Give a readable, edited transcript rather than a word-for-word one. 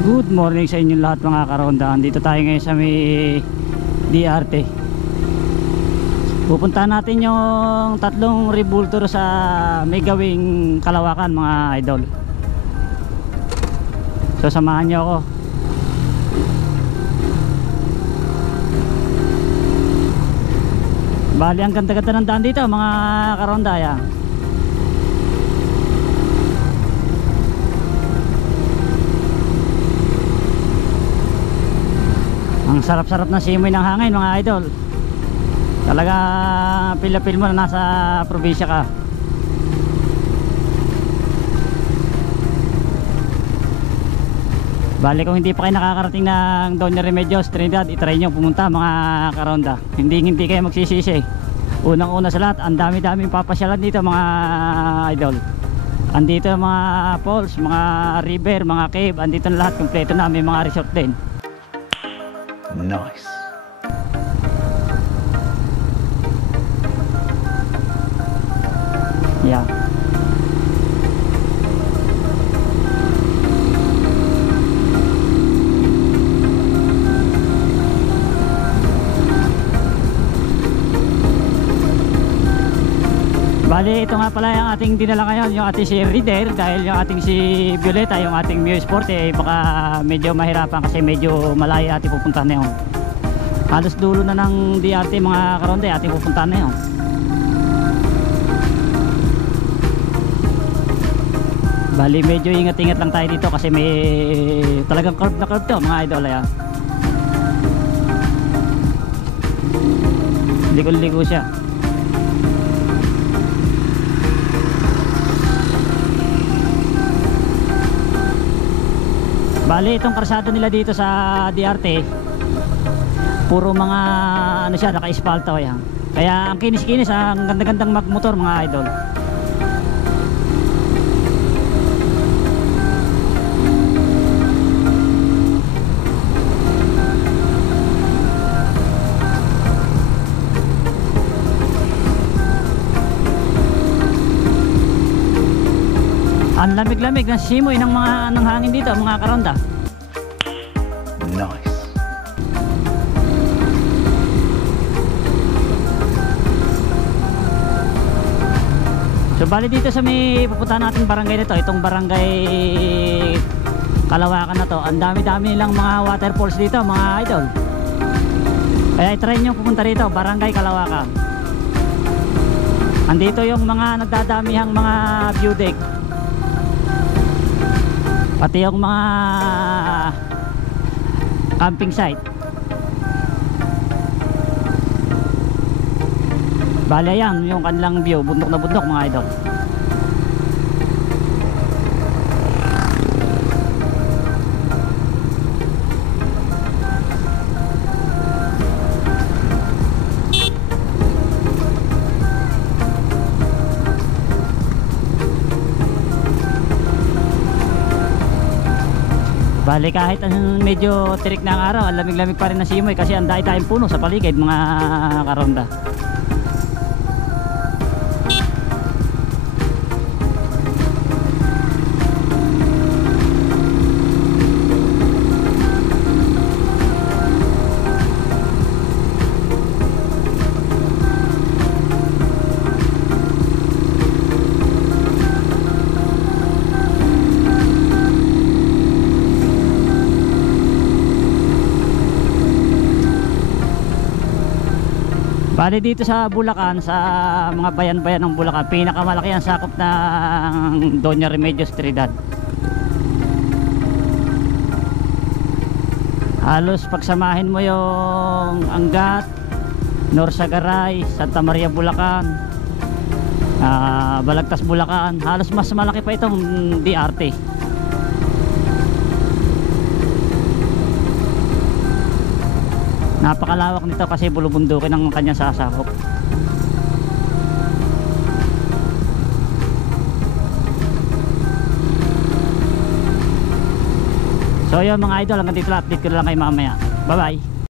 Good morning sa inyong lahat mga karonda. Dito tayo ngayon sa may DRT. Pupunta natin yung tatlong revolter sa may gawing Kalawakan mga idol. So samahan nyo ako. Bali ang ganda-ganda ng daan dito mga karonda ya. Ang sarap-sarap na simoy ng hangin mga idol. Talaga pila-pil mo na nasa probinsya ka. Bali kung hindi pa kayo nakakarating ng Doña Remedios Trinidad, itry nyo pumunta mga karonda. Hindi kayo magsisisi. Unang-una sa lahat, ang dami-daming papasyalan dito mga idol. Andito mga falls, mga river, mga cave. Andito na lahat, kompleto na, may mga resort din. Nice. Yeah. Bali, ito nga pala yung ating dinala ngayon, yung ating si Reader, dahil yung ating si Violeta, yung ating Mio Sport, baka medyo mahirapan kasi medyo malayo ating pupuntahan na yun. Halos dulo na ng DRT mga karonde, ating pupuntahan na yun. Bali, medyo ingat-ingat lang tayo dito kasi may talagang curve na curve to mga idol. Ligo-ligo siya. Bali, itong karsada nila dito sa DRT puro mga ano siya, naka-espalto yan. Kaya ang kinis-kinis, ang ganda-gandang magmotor mga idol. Ang lamig-lamig ng simoy ng hangin dito mga karonda. Nice. So bali dito sa may pupuntahan natin barangay nito, itong barangay Kalawakan na to, ang dami-dami nilang mga waterfalls dito mga idol. Kaya i-try nyo pupunta rito, barangay Kalawakan. Andito yung mga nagdadamihang mga view deck, pati yung mga camping site. Bale yan yung kanilang view, bundok na bundok mga idol. Bali kahit medyo tirik na ang araw, ang lamig-lamig pa rin na simoy kasi ang dami tayong puno sa paligid mga karonda. Bali dito sa Bulacan, sa mga bayan-bayan ng Bulacan, pinakamalaki ang sakop ng Doña Remedios Trinidad. Halos pagsamahin mo yung Angat, Norsagaray, Santa Maria Bulacan, Balagtas Bulacan, halos mas malaki pa itong DRT. Napakalawak nito kasi bulubundukin ang kanyang sasakop. So yun mga idol, hanggang dito lang, update ko lang kayo mamaya. Bye bye.